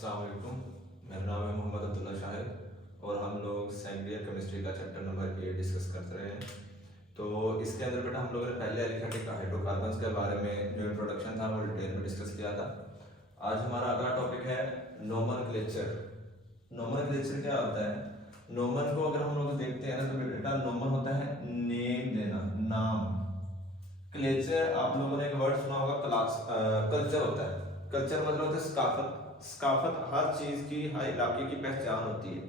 अस्सलाम वालेकुम। मेरा नाम है मोहम्मद अब्दुल्ला शाहिद और हम लोग सेकेंड ईयर केमिस्ट्री का चैप्टर नंबर 8 डिस्कस कर रहे हैं। तो इसके अंदर बेटा हम लोगों ने पहले एलिफेटिक हाइड्रोकार्बन्स के बारे में जो इंट्रोडक्शन था वो डिटेल में डिस्कस किया था। आज हमारा अगला टॉपिक है नोमेनक्लेचर। नोमेनक्लेचर क्या होता है? नोमन को अगर हम लोग देखते हैं ना तो बेटा नोमन होता है नेम देना, नाम। क्लेचर आप लोगों ने एक वर्ड सुना होगा क्लास, कल्चर होता है। कल्चर मतलब होता है सकाफत। सकाफत हर चीज की, हर इलाके की पहचान होती है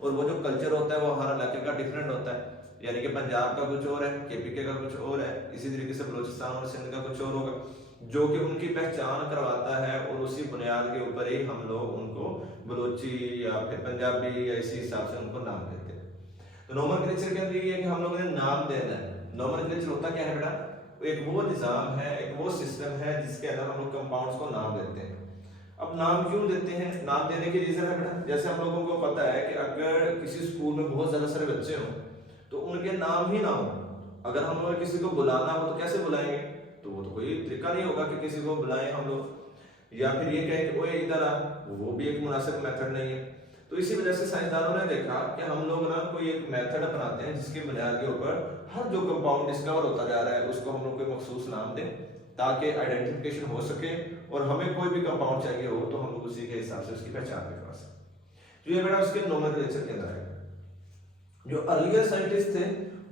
और वो जो कल्चर होता है वो हर इलाके का डिफरेंट होता है। यानी कि पंजाब का कुछ और है, केपीके का कुछ और है, इसी तरीके से बलूचिस्तान और सिंध का कुछ और होगा, जो कि उनकी पहचान करवाता है और उसी बुनियाद के ऊपर ही हम लोग उनको बलोची या फिर पंजाबी या इसी हिसाब से उनको नाम देते हैं। तो नोमेनक्लेचर के अंदर ये है कि हम लोगों ने नाम देना है। नोमेनक्लेचर होता क्या है बेटा? एक वो निज़ाम है, एक वो सिस्टम है जिसके अंदर हम लोग कंपाउंड्स को नाम देते हैं। अब नाम क्यों देते हैं? नाम देने की रीजन है बेटा, जैसे हम लोगों को पता है कि अगर किसी स्कूल में बहुत ज्यादा सारे बच्चे हों तो उनके नाम ही ना हो। अगर हम लोग किसी को बुलाना हो तो कैसे बुलाएंगे? तो वो तो कोई तरीका नहीं होगा कि किसी को बुलाएं हम लोग, या फिर ये कहें कि ओए इधर आ, वो भी एक मुनासिब मेथड नहीं है। तो इसी वजह से साइंसदानों ने देखा कि हम लोग ना कोई एक मेथड अपनाते हैं जिसकी बुनियाद के ऊपर हर जो कंपाउंड डिस्कवर होता जा रहा है उसको हम लोग कोई मखसूस नाम दें ताकि आइडेंटिफिकेशन हो सके और हमें कोई भी कंपाउंड चाहिए हो तो हम लोग उसी के हिसाब से उसकी पहचान भी करवा सकें। तो ये बेटा उसके नोमेनक्लेचर के अंदर है। जो अर्लियर साइंटिस्ट थे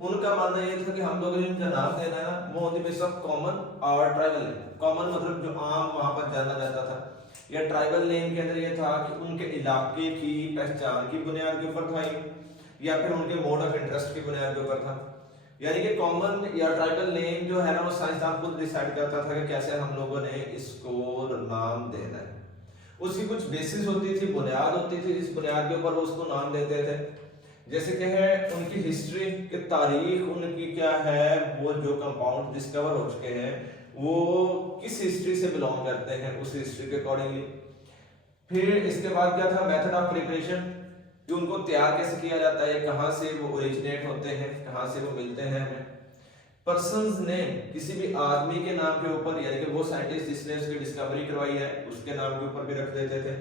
उनका मानना ये था कि हम लोग जिनका नाम देना है ना वो on the basis of common और ट्राइबल नेम। कॉमन मतलब जो आम वहां पर जाना जाता था, या ट्राइबल नेम के अंदर ये था कि उनके इलाके की पहचान की बुनियाद के ऊपर था या फिर उनके मोड ऑफ इंटरेस्ट की बुनियाद के ऊपर था। यानी कि कॉमन या ट्राइबल नेम जो है ना वो साइंसदान खुद डिसाइड करता था कि कैसे हम लोगों ने इसको नाम देना है। उसकी कुछ बेसिस होती थी, बुनियाद होती थी, जिस बुनियाद के ऊपर वो उसको नाम देते थे। जैसे कि है उनकी हिस्ट्री की तारीख, उनकी क्या है, वो जो कंपाउंड डिस्कवर हो चुके हैं वो किस हिस्ट्री से बिलोंग करते हैं, उस हिस्ट्री के अकॉर्डिंगली। फिर इसके बाद क्या था? मेथड ऑफ प्रिपरेशन, कि उनको तैयार कैसे किया जाता है, कहाँ से वो ओरिजिनेट होते हैं, कहाँ से वो मिलते हैं हमें। पर्सन्स नेम, किसी भी आदमी के नाम के ऊपर, यानी कि वो साइंटिस्ट जिसने उसकी डिस्कवरी करवाई है उसके नाम के ऊपर भी रख देते थे।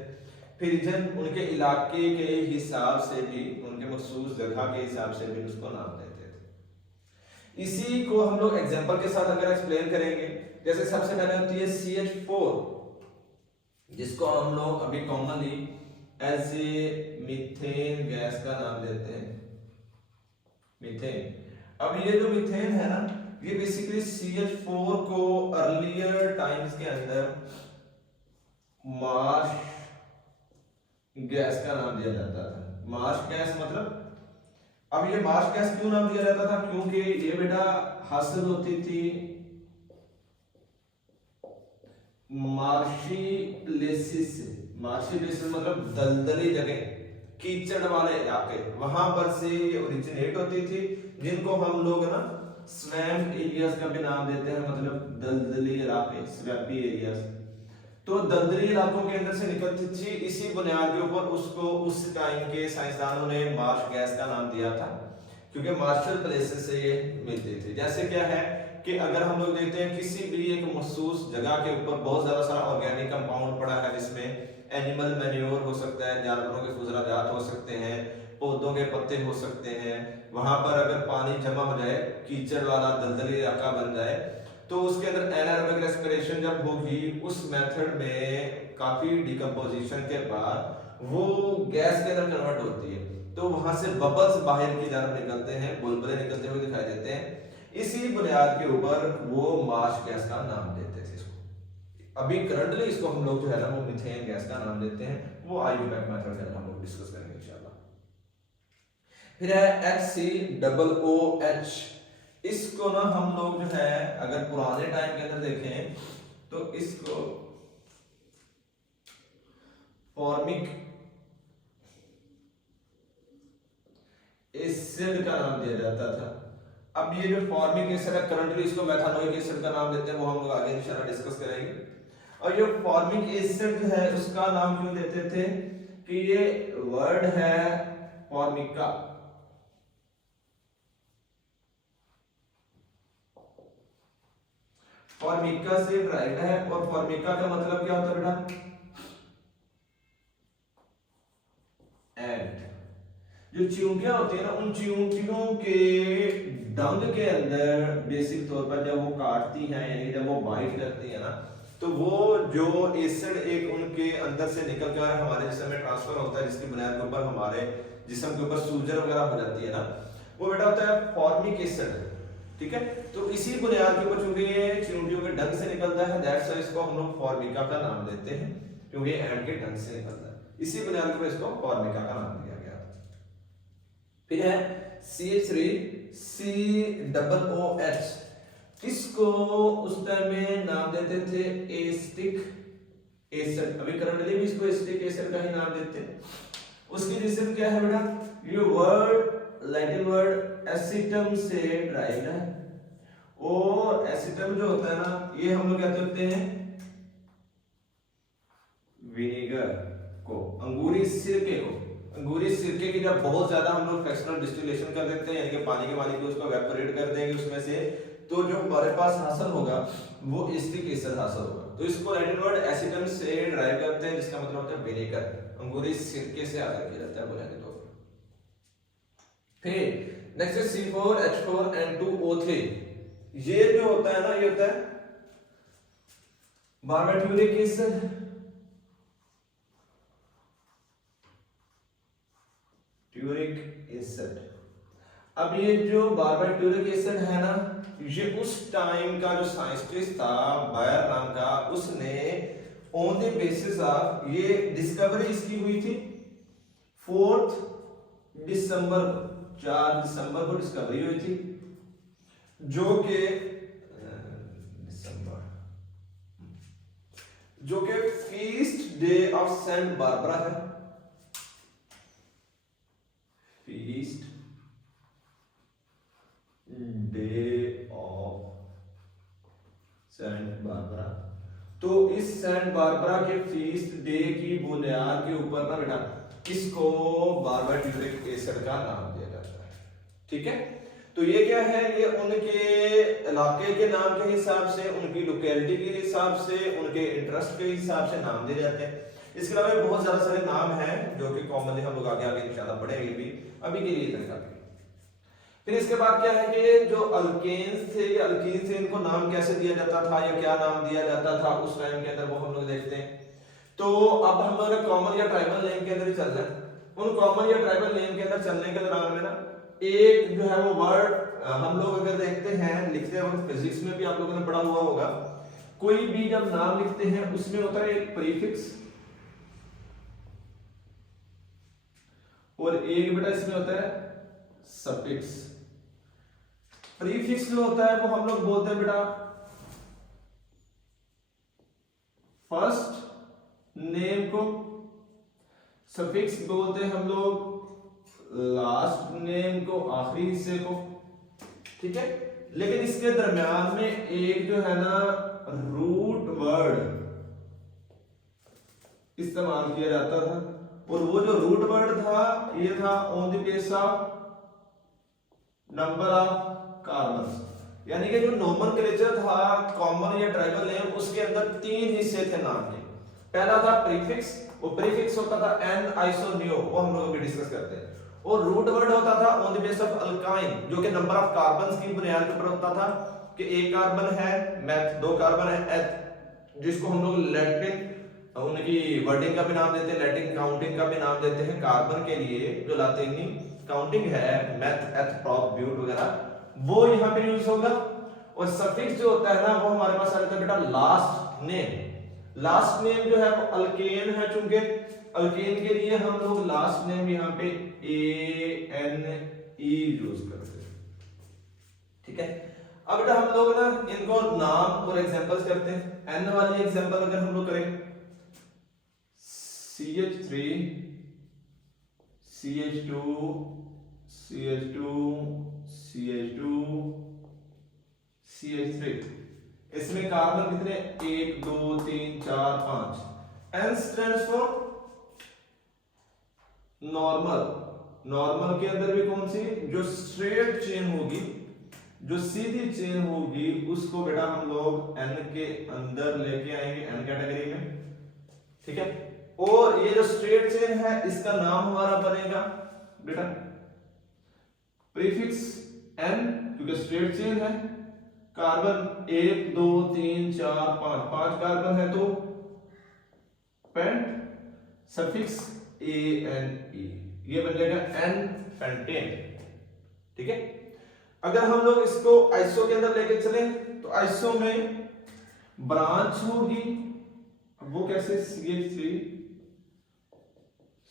फिर जन उनके इलाके के हिसाब से भी, उनके मखसूस जगह के हिसाब से भी उसको नाम देते थे। इसी को हम लोग एग्जांपल के साथ अगर एक्सप्लेन करेंगे, जैसे सबसे पहले होती है CH4, जिसको हम लोग अभी commonly as a methane gas का नाम देते हैं, मीथेन। अब ये जो मीथेन है ना, ये बेसिकली CH4 को अर्लियर टाइम्स के अंदर मार्श गैस का नाम दिया जाता था। मार्श गैस मतलब, अब ये मार्श गैस क्यों नाम दिया जाता था? क्योंकि ये बेटा हासिल होती थी मार्शी प्लेसेस से। मार्शी प्लेसेस मतलब दलदली जगह, कीचड़ वाले इलाके, वहां पर से ये ओरिजिनेट होती थी, जिनको हम लोग ना स्वैम्प एरियाज का भी नाम देते हैं, मतलब दलदली इलाके, स्वैम्पी एरियाज। तो दलदली इलाकों के अंदर से निकलती थी, इसी बुनियाद के ऊपर उसको उस टाइम के साइंसदानों ने मार्श गैस का नाम दिया था, क्योंकि मार्शल प्लेसेस से ये मिलती थी। जैसे क्या है कि अगर हम लोग देखते हैं किसी भी एक मखसूस जगह के ऊपर बहुत ज्यादा सारा ऑर्गेनिक कंपाउंड पड़ा है, जिसमें एनिमल मैन्योर हो सकता है, जानवरों के फुजलाजात हो सकते हैं, पौधों के पत्ते हो सकते हैं, वहां पर अगर पानी जमा हो जाए, कीचड़ वाला दलदली इलाका बन जाए, तो उसके अंदर एनारोबिक रेस्पिरेशन जब होगी, उस मेथड में काफी डिकम्पोजिशन के बाद वो गैस के अंदर कन्वर्ट होती है, तो वहां से बबल्स बाहर की तरफ निकलते हैं, बुलबुले निकलते हुए दिखाई देते हैं। इसी बुनियाद के ऊपर वो मार्श गैस का नाम देते थे इसको। अभी करंटली इसको हम लोग जो है ना वो मीथेन गैस का नाम देते हैं, वो आईयूपैक मेथड के अंदर हम लोग डिस्कस करेंगे इंशाल्लाह। फिर है HCOOH। इसको ना हम लोग जो है अगर पुराने टाइम के अंदर देखें तो इसको फॉर्मिक एसिड का नाम दिया जाता था। अब ये जो फॉर्मिक एसिड है, करंटली इसको मेथानोइक एसिड का नाम देते हैं, वो हम लोग आगे इंशाल्लाह डिस्कस करेंगे। और ये फॉर्मिक एसिड जो है उसका नाम क्यों देते थे कि ये वर्ड है फॉर्मिका। फॉर्मिका से ड्राइड है, और फॉर्मिका का मतलब क्या होता है बेटा? जो चींटियां होती है ना, उन चींटियों के डंग के अंदर बेसिक तौर पर जब वो काटती हैं, यानी जब वो बाइट करती है ना, तो वो जो एसिड एक उनके अंदर से निकल कर हमारे जिस्म में ट्रांसफर होता है, जिसकी बुनियाद के ऊपर हमारे जिस्म के ऊपर सूजन वगैरह हो जाती है ना, वो बेटा होता है फॉर्मिक एसिड। ठीक है, तो इसी बुनियाद के ऊपर चूंकि ये चींटियों के डंग से निकलता है, दैट्स व्हाई इसको हम लोग फॉर्मिका का नाम देते हैं, क्योंकि ये एंड के डंग से निकलता है। इसी बुनियाद के ऊपर इसको फॉर्मिका का नाम दिया गया। फिर है CH3COOH, इसको उस टाइम में नाम देते थे एसिटिक एसिड, अभी करंटली भी इसको एसिटिक एसिड का ही नाम देते हैं। उसकी रीजन क्या है बेटा, ये वर्ड लैटिन वर्ड एसिटम से ड्राइव्ड है, और एसिटम जो होता है ना, ये हम लोग क्या कहते हैं, विनेगर को, अंगूरी सिरके को, अंगूरी सिरके की जब बहुत ज्यादा हम लोग फ्रैक्शनल डिस्टिलेशन कर देते हैं, यानी कि पानी के उसको एवापोरेट कर देंगे उसमें से, तो जो हमारे पास हासिल होगा वो एसिटिक एसिड हासिल होगा। तो इसको लैटिन वर्ड एसिटम से ड्राइव करते हैं, जिसका मतलब होता है विनेगर, अंगूरी सिरके से हासिल किया जाता है बुनियादी तौर पर। फिर नेक्स्ट है C4H4N2O3, ये जो होता है ना, ये होता है बारबेट्यूरिक एसिड, ट्यूरिक एसिड। अब ये जो बारबेट्यूरिक एसिड है ना, ये उस टाइम का जो साइंटिस्ट था बायर नाम का, उसने ऑन द बेसिस ऑफ, ये डिस्कवरी इसकी हुई थी 4 दिसंबर, 4 दिसंबर को डिस्कवरी हुई थी, जो कि feast day of Saint Barbara है, feast day of Saint Barbara. तो इस सेंट बारबरा के फीस्ट डे की बुनियाद के ऊपर ना बेटा इसको बारबेट्यूरिक एसिड का नाम दिया जाता है। ठीक है, तो ये क्या है, ये उनके इलाके के नाम के हिसाब से, उनकी लोकेलिटी के हिसाब से, उनके इंटरेस्ट के हिसाब से नाम दिए जाते हैं। इसके अलावा बहुत ज्यादा सारे नाम हैं जो कि कॉमनली हम लोग आगे आगे इंशाल्लाह पढ़ेंगे, भी अभी के लिए इतना काफी। फिर इसके बाद क्या है कि जो अल्केन्स थे या अल्कीन थे, इनको नाम कैसे दिया जाता था या क्या नाम दिया जाता था उस टाइम के अंदर, वो हम लोग देखते हैं। तो अब हम लोग कॉमन या ट्राइबल नेम के अंदर ही चल रहे हैं। उन कॉमन या ट्राइबल नेम के अंदर चलने के दौरान में ना एक जो है वो वर्ड हम लोग अगर देखते हैं, लिखते हैं वक्त, फिजिक्स में भी आप लोगों ने पढ़ा हुआ होगा, कोई भी जब नाम लिखते हैं उसमें होता है एक प्रीफिक्स और एक बेटा इसमें होता है सफिक्स। प्रीफिक्स जो होता है वो हम लोग बोलते हैं बेटा फर्स्ट नेम को, सफिक्स बोलते हैं हम लोग लास्ट नेम को, आखिरी हिस्से को। ठीक है, लेकिन इसके दरमियान में एक जो है ना रूट वर्ड इस्तेमाल किया जाता था, और वो जो रूट वर्ड था ये था on the base of number of carbon, यानी कि जो नोमेनक्लेचर था कॉमन या ट्राइबल नेम, उसके अंदर 3 हिस्से थे नाम के। पहला था प्रीफिक्स, वो प्रीफिक्स होता था एन आइसोनियो, वो हम लोग अभी डिस्कस करते हैं, और रूट वर्ड होता था on the base of alkyne, जो कि नंबर ऑफ कार्बन्स की बुनियाद के ऊपर होता था कि एक कार्बन है मैथ, 2 कार्बन है एथ, जिसको हम लोग लैटिन उनकी वर्डिंग का भी नाम देते हैं, लैटिन काउंटिंग का भी नाम देते हैं। कार्बन के लिए जो लातीनी काउंटिंग है मैथ, एथ, प्रोप, ब्यूट वगैरह, वो यहाँ पे यूज होगा। और सफिक्स जो होता है ना वो हमारे पास आ जाता है बेटा लास्ट नेम। लास्ट नेम जो है वो अल्केन है, चूंकि अल्केन के लिए हम लोग लास्ट नेम यहाँ पे ANE यूज करते हैं। ठीक है, अब बेटा हम लोग ना इनको नाम और एग्जांपल्स करते हैं। एन वाली एग्जांपल अगर हम लोग करें CH3 CH2 CH2 CH2 CH3, इसमें कार्बन कितने 1 2 3 4 5। N stands for normal. Normal के अंदर भी कौन सी, जो स्ट्रेट चेन होगी, जो सीधी चेन होगी, उसको बेटा हम लोग N के अंदर लेके आएंगे, N कैटेगरी में। ठीक है, और ये जो स्ट्रेट चेन है इसका नाम हमारा बनेगा बेटा प्रीफिक्स n क्योंकि स्ट्रेट चेन है, कार्बन 1 2 3 4 5 5 कार्बन है तो पेंट, सफिक्स ANE, ये बन जाएगा n पेंटेन। ठीक है, अगर हम लोग इसको आइसो के अंदर लेके चले तो आइसो में ब्रांच होगी, वो कैसे, CH3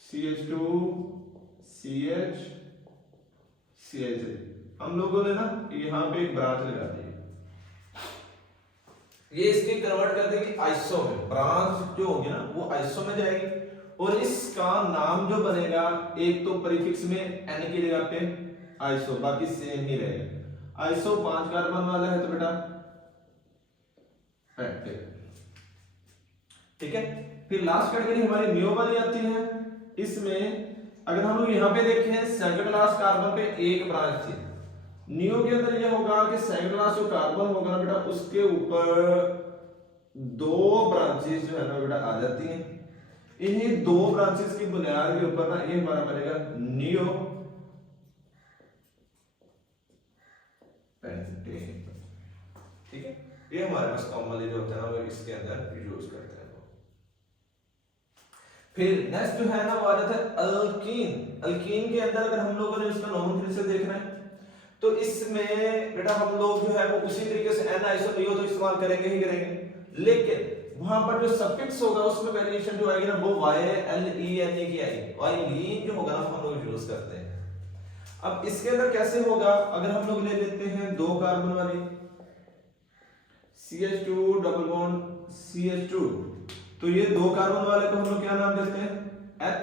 CH2 CH CH3, हम लोगों ने ना यहां पे एक ब्रांच लगा दी, ये इसकी कन्वर्ट कर देगी आइसो में, ब्रांच जो होगी ना वो आइसो में जाएगी और इसका नाम जो बनेगा एक तो प्रीफिक्स में n की जगह पे आइसो, बाकी सेम ही रहेगा। आइसो 5 कार्बन वाला है तो बेटा पेंटेन। ठीक है, फिर लास्ट कैटेगरी हमारी नियो वाली आती है। इसमें अगर हम लोग यहाँ पे देखें सेकंड लास्ट कार्बन पे एक ब्रांच थी, नियो के अंदर यह होगा कि सेकंड लास्ट जो कार्बन होगा ना बेटा उसके ऊपर 2 ब्रांचेस जो है ना बेटा आ जाती हैं। इन्हीं 2 ब्रांचेस की बुनियाद के ऊपर ना ये हमारा बनेगा नियो पेंटेन। ठीक है, ये हमारे पास कॉमनली जो होता है ना वो इसके अंदर यूज करते हैं। फिर नेक्स्ट जो है ना वो आ जाता है अल्कीन। अल्कीन के अंदर अगर हम लोगों ने इसका नोमेनक्लेचर देखना है तो इसमें बेटा हम लोग जो है वो उसी तरीके से n आइसो नियो तो इस्तेमाल करेंगे ही करेंगे, लेकिन वहां पर जो सफिक्स होगा उसमें वेरिएशन जो आएगी ना वो YLENE की आएगी, वाइलीन जो होगा ना हम लोग यूज करते हैं। अब इसके अंदर कैसे होगा, अगर हम लोग ले लेते हैं 2 कार्बन वाली CH2 डबल बॉन्ड CH2, तो ये 2 कार्बन वाले को हम लोग क्या नाम देते हैं, एथ,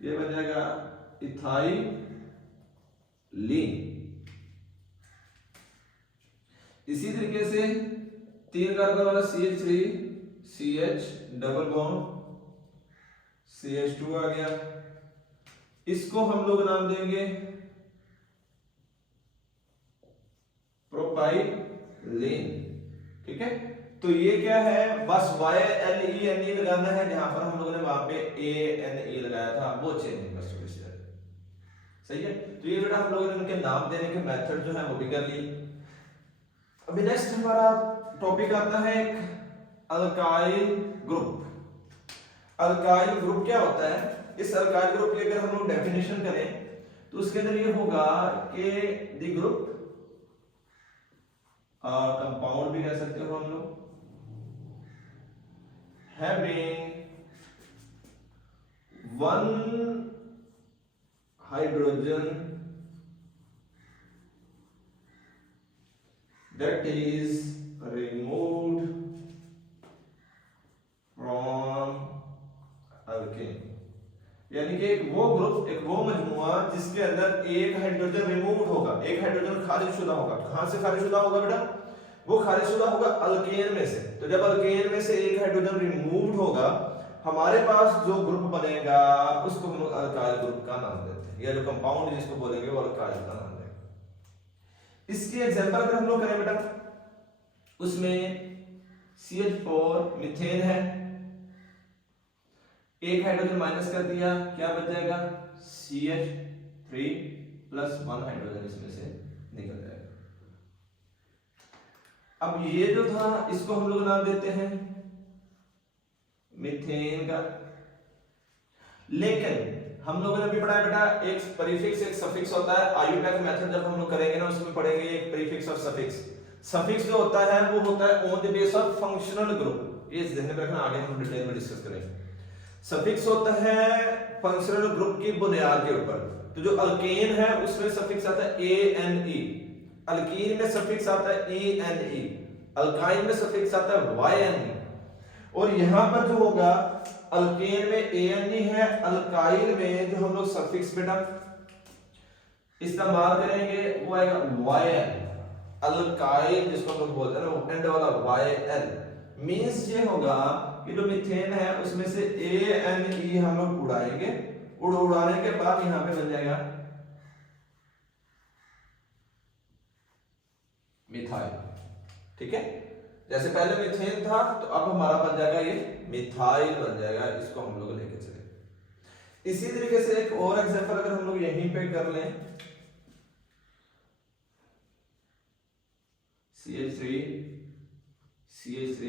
ये बन जाएगा इथाइलीन। इसी तरीके से 3 कार्बन वाला CH3 CH double bond CH2 आ गया, इसको हम लोग नाम देंगे प्रोपाइलीन। ठीक है, तो ये क्या है, बस YLENE लगाना है, जहां पर हम लोगों ने वहां पे ANE लगाया था वो चेंज बस थोड़ी सी। सही है, तो ये बेटा हम लोगों ने उनके नाम देने के मेथड जो है वो भी कर लिए। अभी नेक्स्ट हमारा टॉपिक आता है एक अल्काइल ग्रुप। अल्काइल ग्रुप क्या होता है, इस अल्काइल ग्रुप की अगर हम लोग डेफिनेशन करें तो उसके अंदर ये होगा कि द ग्रुप, कंपाउंड भी कह सकते हो हम लोग, having 1 hydrogen that is removed from alkane, यानी कि एक वो ग्रुप, एक वो मजमुआ जिसके अंदर एक हाइड्रोजन रिमूव होगा, एक हाइड्रोजन खारिजशुदा होगा। कहां से खारिजशुदा होगा बेटा, वो खारिजशुदा होगा अल्केन में से। तो जब अल्केन में से एक हाइड्रोजन रिमूव्ड होगा, हमारे पास जो ग्रुप बनेगा उसको हम अल्काइल ग्रुप का नाम देते हैं, या जो कंपाउंड जिसको बोलेंगे वो अल्काइल का नाम देंगे। इसकी एग्जांपल अगर हम लोग करें बेटा, उसमें CH4 मीथेन है, एक हाइड्रोजन माइनस कर दिया, क्या बच जाएगा CH3 प्लस 1 हाइड्रोजन इसमें से निकल जाएगा। अब ये जो था इसको हम लोग नाम देते हैं मीथेन का। लेकिन हम लोगों ने भी पढ़ा है बेटा एक प्रीफिक्स एक सफिक्स होता है। आयुटैक मेथड जब हम लोग करेंगे ना उसमें पढ़ेंगे एक प्रीफिक्स और सफिक्स। सफिक्स जो होता है वो होता है on the base of functional group, ये ध्यान में रखना, आगे हम डिटेल में डिस्कस करेंगे। सफिक्स होता है फंक्शनल ग्रुप की बुनियाद के ऊपर। तो जो अल्केन है उसमें सफिक्स आता है ANE, अल्कीन में सफिक्स आता है ENE, अल्काइन में सफिक्स आता है YNE। और यहां पर जो होगा अल्केन में ANE है, अल्काइल में जो हम लोग सफिक्स बेटा इस्तेमाल करेंगे वो आएगा YN। अल्काइल जिसको हम लोग बोलते हैं ना एंड वाला YL मींस ये होगा कि जो मीथेन है उसमें से ANE हम लोग उड़ाएंगे, उड़ाने के बाद यहां पे बन जाएगा मिथाइल। ठीक है, जैसे पहले मीथेन था तो अब हमारा बन जाएगा ये मिथाइल बन जाएगा, इसको हम लोग लेके चले। इसी तरीके से एक और एग्जांपल अगर हम लोग यहीं पे कर लें, CH3 CH3,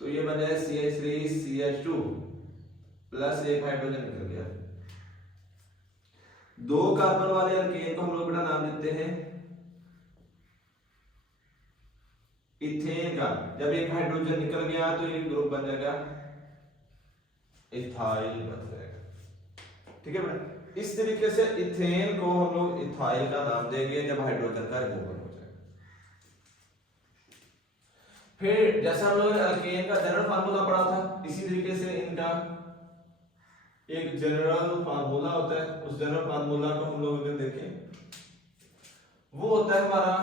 तो ये बने CH3 CH2 प्लस एक हाइड्रोजन निकल गया। दो कार्बन वाले अल्केन को हम लोग बेटा नाम देते हैं इथेन का। जब एक हाइड्रोजन निकल गया तो ये ग्रुप बन जाएगा इथाइल बन जाएगा। ठीक है बेटा, इस तरीके से इथेन को हम लोग इथाइल का नाम देंगे जब हाइड्रोजन का रिमूवल हो जाएगा। फिर जैसा हम लोगों ने अल्केन का जनरल फार्मूला पढ़ा था, इसी तरीके से इनका एक जनरल फार्मूला होता है। उस जनरल फार्मूला को हम लोग अगर देखें, वो होता है हमारा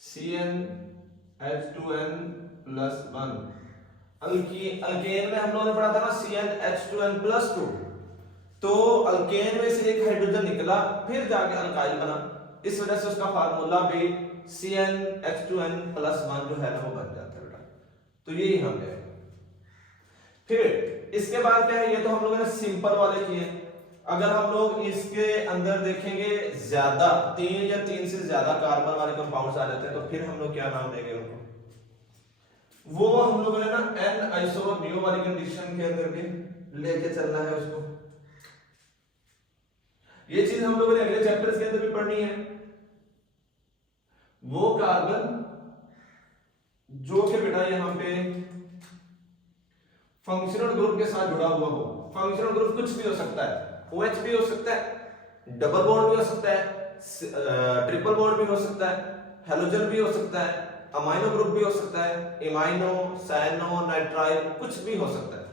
CnH2n+1। अल्केन में हम लोगों ने पढ़ा था ना CnH2n+2, तो अल्केन में से एक हाइड्रोजन निकला फिर जाके अल्काइल बना, इस वजह से उसका फार्मूला भी CnH2n+1 जो है ना वो बन जाता है बेटा। तो ये हम है। फिर इसके बाद क्या है, ये तो हम लोगों ने सिंपल वाले किए। अगर हम लोग इसके अंदर देखेंगे ज्यादा 3 या 3 से ज्यादा कार्बन वाले कंपाउंड्स आ जाते हैं, तो फिर हम लोग क्या नाम देंगे उनको, वो हम लोगों ने ना n आइसोनियो वाली कंडीशन के अंदर भी लेके चलना है उसको। ये चीज हम लोगों ने अगले चैप्टर्स के अंदर भी पढ़नी है। वो कार्बन जो कि बेटा यहां पे फंक्शनल ग्रुप के साथ जुड़ा हुआ हो। फंक्शनल ग्रुप कुछ भी हो सकता है, OH भी हो सकता है, डबल बॉन्ड भी हो सकता है, ट्रिपल बॉन्ड भी हो सकता है, हेलोजन भी हो सकता है, अमाइनो ग्रुप भी हो सकता है, इमाइनो, साइनो, नाइट्राइल, कुछ भी हो सकता है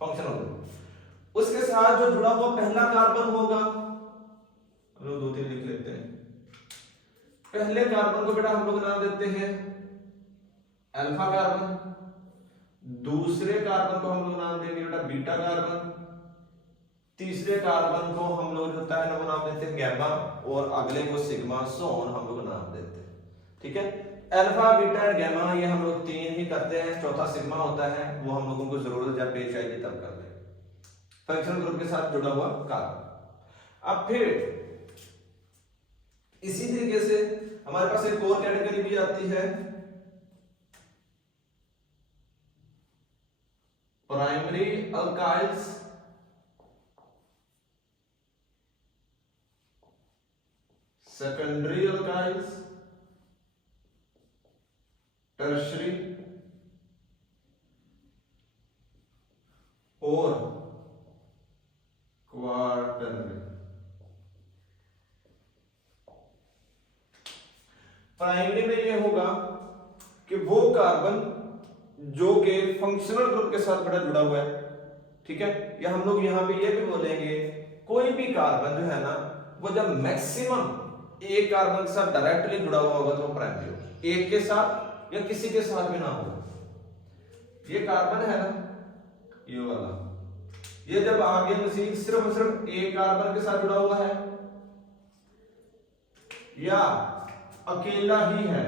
फंक्शनल ग्रुप। उसके साथ जो जुड़ा हुआ पहला कार्बन होगा, हम लोग 2-3 लिख लेते हैं। पहले कार्बन को बेटा हम लोग नाम देते हैं अल्फा कार्बन, दूसरे कार्बन को हम लोग नाम देंगे बेटा बीटा कार्बन, तीसरे कार्बन को हम लोग होता है ना वो नाम देते हैं गैमा, और अगले को सिग्मा, सोन हम लोग नाम देते हैं। ठीक है, अल्फा बीटा और गैमा ये हम लोग 3 ही करते हैं, चौथा सिग्मा होता है, वो हम लोगों को जरूरत जब पेश आएगी तब कर लेंगे। फंक्शनल ग्रुप के साथ जुड़ा हुआ कार्बन। अब फिर इसी तरीके से हमारे पास एक और कैटेगरी भी आती है प्राइमरी अल्काइल्स, सेकेंडरी अल्काइल्स, टर्शरी और क्वार्टरनरी। प्राइमरी में यह होगा कि वो कार्बन जो के फंक्शनल ग्रुप के साथ बड़ा जुड़ा हुआ है। ठीक है, या हम लोग यहां पे ये भी बोलेंगे कोई भी कार्बन जो है ना वो जब मैक्सिमम एक कार्बन के साथ डायरेक्टली जुड़ा हुआ होगा तो प्राइमरी होगा, एक के साथ या किसी के साथ भी ना होगा। ये कार्बन है ना ये वाला, ये जब आगे मसीह सिर्फ एक कार्बन के साथ जुड़ा हुआ है या अकेला ही है,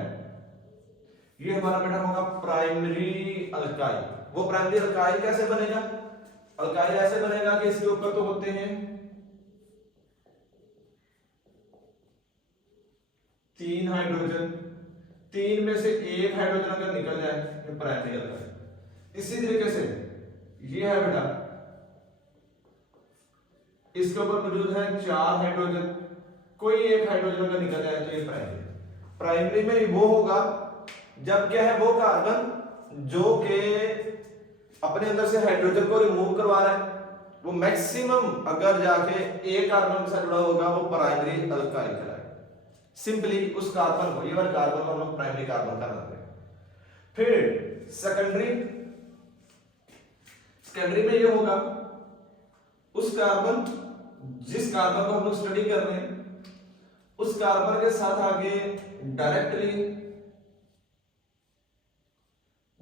ये हमारा बेटा होगा प्राइमरी अल्काइल। वो प्राइमरी अल्काइल कैसे बनेगा, अल्काइल ऐसे बनेगा कि इसके ऊपर तो होते हैं 3 हाइड्रोजन, 3 में से एक हाइड्रोजन अगर निकल जाए तो प्राइमरी अल्काइल। इसी तरीके से ये है बेटा, इसके ऊपर मौजूद है 4 हाइड्रोजन, कोई एक हाइड्रोजन अगर निकल जाए तो ये प्राइमरी। प्राइमरी में वो होगा जब क्या है वो कार्बन जो के अपने अंदर से हाइड्रोजन को रिमूव करवा रहा है, वो मैक्सिमम अगर जाके एक कार्बन के साथ जुड़ा होगा वो प्राइमरी अल्काइल कहलाएगा। सिंपली उस कार्बन को, ये वाला कार्बन को हम लोग प्राइमरी कार्बन का नाम देंगे। फिर सेकेंडरी में ये होगा उस कार्बन, जिस कार्बन को हम लोग स्टडी कर रहे हैं उस कार्बन के साथ आगे डायरेक्टली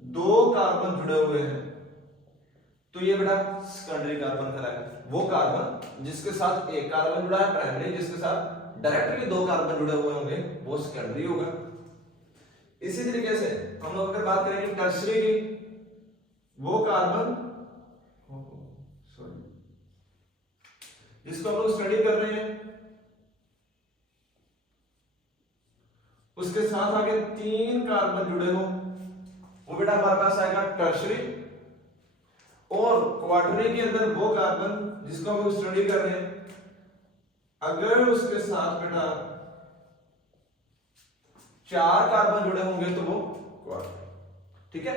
2 कार्बन जुड़े हुए हैं तो ये बेटा सेकेंडरी कार्बन कहलाएगा। वो कार्बन जिसके साथ एक कार्बन जुड़ा है प्राइमरी, जिसके साथ डायरेक्टली 2 कार्बन जुड़े हुए होंगे वो सेकेंडरी होगा। इसी तरीके से हम लोग अगर बात करेंगे टर्शरी की, वो कार्बन जिसको हम लोग स्टडी कर रहे हैं, उसके साथ आगे 3 कार्बन जुड़े हो, वो बेटा हमारे पास आएगा टर्शरी। और क्वार्टरी के अंदर वो कार्बन जिसको हम लोग स्टडी कर रहे हैं, अगर उसके साथ बेटा 4 कार्बन जुड़े होंगे तो वो क्वार्टरी। ठीक है,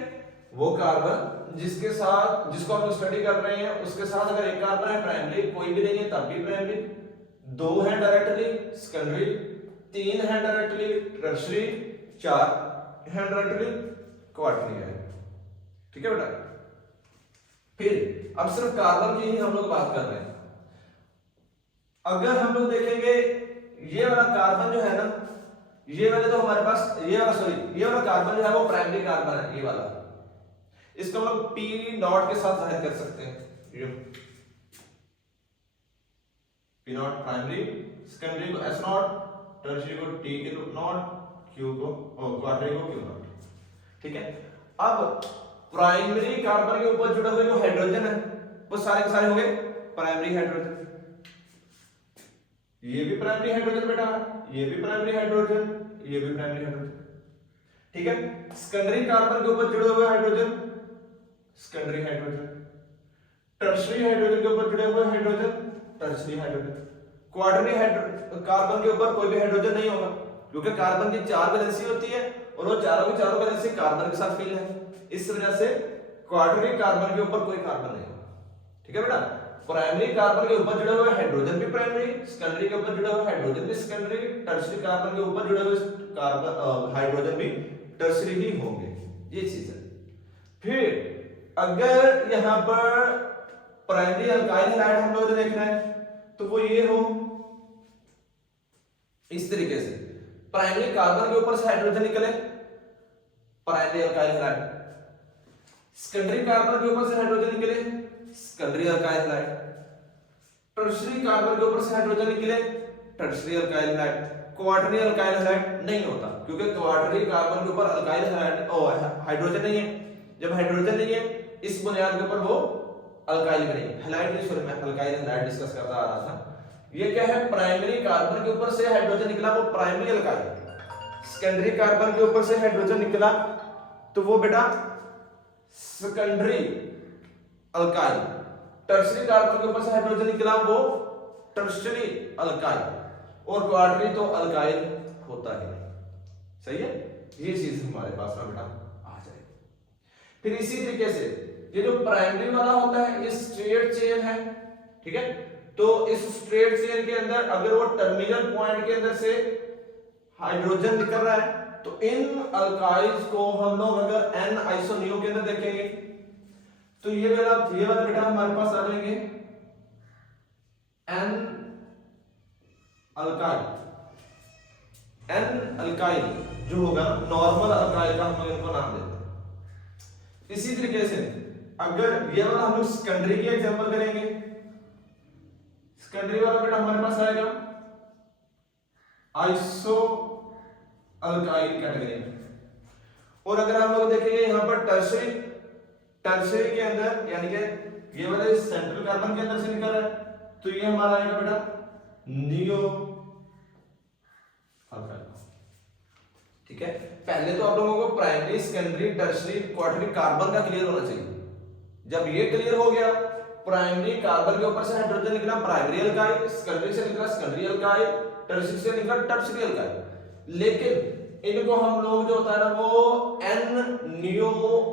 वो कार्बन जिसके साथ जिसको हम लोग स्टडी कर रहे हैं उसके साथ अगर एक कार्बन है प्राइमरी, कोई भी नहीं है तब भी प्राइमरी, 2 है डायरेक्टली सेकेंडरी, 3 है डायरेक्टली टर्शरी, 4 है डायरेक्टली क्वार्टरी है। ठीक है बेटा, फिर अब सिर्फ कार्बन की ही हम लोग बात कर रहे हैं। अगर हम लोग देखेंगे ये वाला कार्बन जो है ना, ये वाले तो हमारे पास ये वाला कार्बन जो है वो प्राइमरी कार्बन है, ये वाला, इसको हम लोग पी नॉट के साथ जाहिर कर सकते हैं। पी नॉट प्राइमरी, सेकेंडरी को एस नॉट, टर्शरी को टी के नॉट, क्यू को क्वार्टरी को क्यू नॉट। ठीक है, अब प्राइमरी कार्बन के ऊपर जुड़े हुए जो हाइड्रोजन है वो सारे के सारे हो गए प्राइमरी हाइड्रोजन। ये भी प्राइमरी हाइड्रोजन बेटा, ये भी प्राइमरी हाइड्रोजन, ये भी प्राइमरी हाइड्रोजन। ठीक है, सेकेंडरी कार्बन के ऊपर जुड़े हुए hydrogen secondary hydrogen, tertiary hydrogen के ऊपर जुड़े हुए हाइड्रोजन टर्शरी हाइड्रोजन। क्वार्टरनी कार्बन के ऊपर कोई भी हाइड्रोजन नहीं होगा, क्योंकि कार्बन की 4 वैलेंसी होती है और वो चारों की चारों वैलेंसी कार्बन के साथ फिल है, इस वजह से क्वार्टरनी कार्बन के ऊपर कोई कार्बन नहीं होगा। ठीक है बेटा, प्राइमरी कार्बन के ऊपर जुड़े हुए हाइड्रोजन भी प्राइमरी, सेकेंडरी के ऊपर जुड़े हुए हाइड्रोजन भी सेकेंडरी, टर्शरी कार्बन के ऊपर जुड़े हुए कार्बन हाइड्रोजन भी टर्शरी ही होंगे। ये चीज है। फिर अगर यहां पर प्राइमरी अल्काइल हैलाइड हम लोगों ने देखना है तो वो ये हो इस तरीके से, प्राइमरी कार्बन के ऊपर से हाइड्रोजन निकले, primary alkyl halide, secondary carbon के ऊपर से हाइड्रोजन निकले, secondary alkyl halide, tertiary carbon के ऊपर से हाइड्रोजन निकले, tertiary alkyl halide. Quaternary alkyl halide नहीं होता, क्योंकि क्वार्टरनी कार्बन के ऊपर अल्काइल हैलाइड हाइड्रोजन नहीं है। जब हाइड्रोजन नहीं है इस बुनियाद के ऊपर वो अल्काइल भी नहीं, हैलाइड नहीं, सॉरी मैं अल्काइल हैलाइड डिस्कस करता आ रहा था। ये क्या है, प्राइमरी कार्बन के ऊपर से हाइड्रोजन निकला वो प्राइमरी अल्काइल, सेकेंडरी कार्बन के ऊपर से हाइड्रोजन निकला तो वो बेटा सेकेंडरी अल्काइल, टर्शरी कार्बन के ऊपर से हाइड्रोजन निकला वो टर्शरी अल्काइल, और क्वार्टरी तो अल्काइल होता ही नहीं। सही है, ये चीज हमारे पास में बेटा आ जाएगी। फिर इसी तरीके से ये जो प्राइमरी वाला होता है ये स्ट्रेट चेन है। ठीक है, तो इस स्ट्रेट चेन के अंदर अगर वो टर्मिनल पॉइंट के अंदर से हाइड्रोजन निकल रहा है तो इन अल्काइल्स को हम लोग अगर एन आइसोनियो के अंदर देखेंगे तो ये वाला बेटा हमारे पास आ जाएंगे एन अल्काइल। एन अल्काइल जो होगा नॉर्मल अल्काइल का हम लोग इनको नाम देते हैं। इसी तरीके से अगर ये वाला हम लोग सेकेंडरी की एग्जांपल करेंगे, सेकेंडरी वाला बेटा हमारे पास आएगा आइसो अल्काइल कैटेगरी। और अगर हम लोग देखेंगे यहां पर टर्शरी के अंदर यानी कि ये वाले सेंट्रल कार्बन के अंदर से निकल रहा है तो ये हमारा आएगा बेटा नियो अल्काइल। ठीक है, पहले तो आप लोगों को प्राइमरी, सेकेंडरी, टर्शरी, क्वार्टरनी कार्बन का क्लियर होना चाहिए। जब ये क्लियर हो गया, प्राइमरी कार्बन के ऊपर से हाइड्रोजन निकला प्राइमरी अल्काइल, सेकेंडरी से निकला सेकेंडरी अल्काइल, टर्शरी से निकला टर्शरी अल्काइल। लेकिन इनको हम लोग जो होता है ना वो एन नियो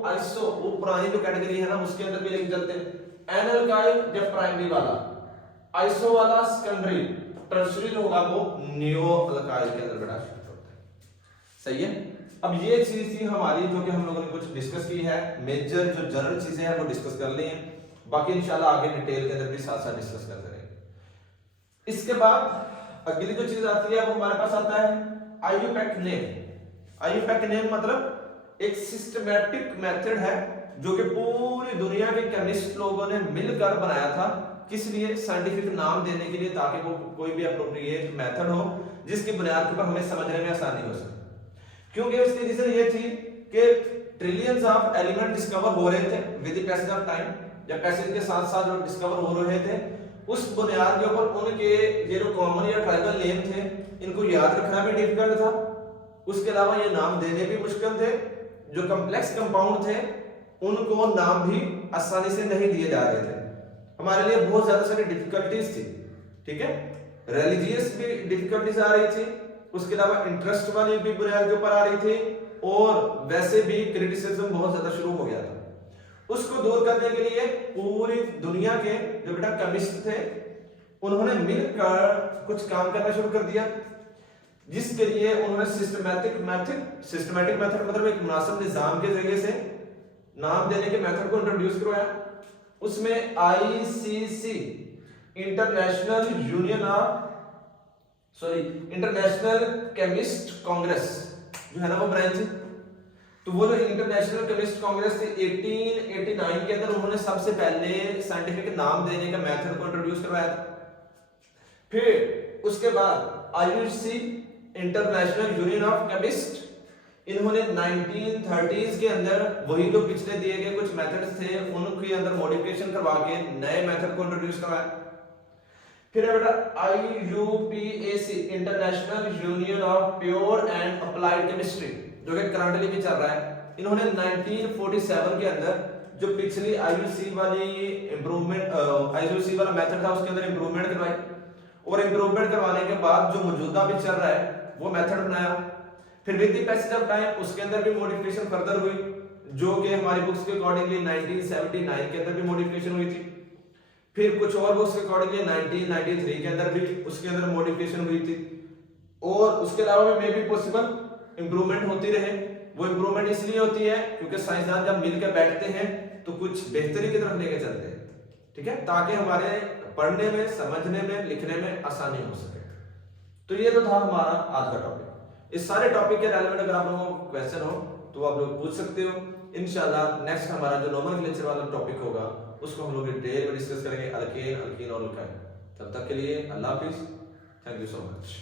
आइसो, वो पुरानी जो कैटेगरी है ना उसके अंदर भी लेके चलते हैं। एन अल्काइल जब प्राइमरी वाला, आइसो वाला सेकेंडरी, टर्शरी जो होगा वो नियो अल्काइल के अंदर बेटा शिफ्ट होता है। सही है, अब ये चीज थी हमारी जो कि हम लोगों ने कुछ डिस्कस की है, मेजर जो जनरल चीजें हैं वो डिस्कस कर ली हैं, बाकी इंशाल्लाह आगे डिटेल के अंदर भी साथ साथ डिस्कस करते रहेंगे। इसके बाद अगली जो चीज आती है वो हमारे पास आता है आईयूपैक नेम। आईयूपैक नेम मतलब एक सिस्टमैटिक मेथड है जो कि पूरी दुनिया के केमिस्ट लोगों ने मिलकर बनाया था। किस लिए? साइंटिफिक नाम देने के लिए, ताकि वो कोई भी एप्रोप्रिएट मेथड हो जिसकी बुनियाद पर हमें समझने में आसानी हो सके। क्योंकि इसकी रीजन ये थी कि ट्रिलियंस ऑफ एलिमेंट डिस्कवर हो रहे थे with the passage of time. जब पैसेज के साथ साथ जो डिस्कवर हो रहे थे उस बुनियाद के ऊपर उनके ये जो कॉमन या ट्राइबल नेम थे इनको याद रखना भी डिफिकल्ट था, उसके अलावा ये नाम देने भी मुश्किल थे। जो कॉम्प्लेक्स कंपाउंड थे उनको नाम भी आसानी से नहीं दिए जा रहे थे, हमारे लिए बहुत ज्यादा सारी डिफिकल्टीज थी, ठीक है। रिलीजियस भी डिफिकल्टीज आ रही थी, उसके अलावा इंटरेस्ट वाली भी बुनियाद के ऊपर आ रही थी, और वैसे भी क्रिटिसिज्म बहुत ज्यादा शुरू हो गया था। उसको दूर करने के लिए पूरी दुनिया के जो बेटा केमिस्ट थे उन्होंने मिलकर कुछ काम करना शुरू कर दिया, जिसके लिए उन्होंने सिस्टमैटिक मेथड मतलब एक मुनासिब निजाम के जरिए से नाम देने के मेथड को इंट्रोड्यूस करवाया। उसमें आईसीसी इंटरनेशनल केमिस्ट कांग्रेस जो है ना वो ब्रांच, तो वो जो इंटरनेशनल केमिस्ट कांग्रेस थी 1889 के अंदर उन्होंने सबसे पहले साइंटिफिक नाम देने का मेथड को इंट्रोड्यूस करवाया था। फिर उसके बाद IUC international union of chemist, इन्होंने 1930s के अंदर वही जो पिछले दिए गए कुछ मेथड्स थे उनके अंदर मॉडिफिकेशन करवा के नए मेथड को इंट्रोड्यूस करवाया। फिर है बेटा IUPAC international union of pure and applied chemistry जो कि करंटली भी चल रहा है। इन्होंने 1947 के अंदर जो पिछली आईयूसी वाली इंप्रूवमेंट आईयूसी वाला मेथड था उसके अंदर इंप्रूवमेंट करवाई, और इंप्रूवमेंट करवाने के बाद जो मौजूदा भी चल रहा है वो मेथड बनाया। फिर with the passage of time उसके अंदर भी मॉडिफिकेशन फर्दर हुई, जो कि हमारी बुक्स के अकॉर्डिंगली 1979 के अंदर भी मॉडिफिकेशन हुई थी। फिर कुछ और बुक्स के अकॉर्डिंगली 1993 के अंदर भी उसके अंदर मॉडिफिकेशन हुई थी, और उसके अलावा भी मे बी पॉसिबल इंप्रूवमेंट होती रहे। वो इंप्रूवमेंट इसलिए होती है क्योंकि साइंसदान जब मिलकर बैठते हैं तो कुछ बेहतरी की तरफ लेके चलते हैं, ठीक है, ताकि हमारे पढ़ने में, समझने में, लिखने में आसानी हो सके। तो ये तो था हमारा आज का टॉपिक। इस सारे टॉपिक के रेलेवेंट अगर आप लोगों को क्वेश्चन हो तो आप लोग पूछ सकते हो। इंशाल्लाह नेक्स्ट हमारा जो नॉर्मल लेक्चर वाला टॉपिक होगा उसको हम लोग डिटेल में डिस्कस करेंगे, अल्केन, अल्कीन और अल्काइन। तब तक के लिए अल्लाह हाफिज, थैंक यू सो मच।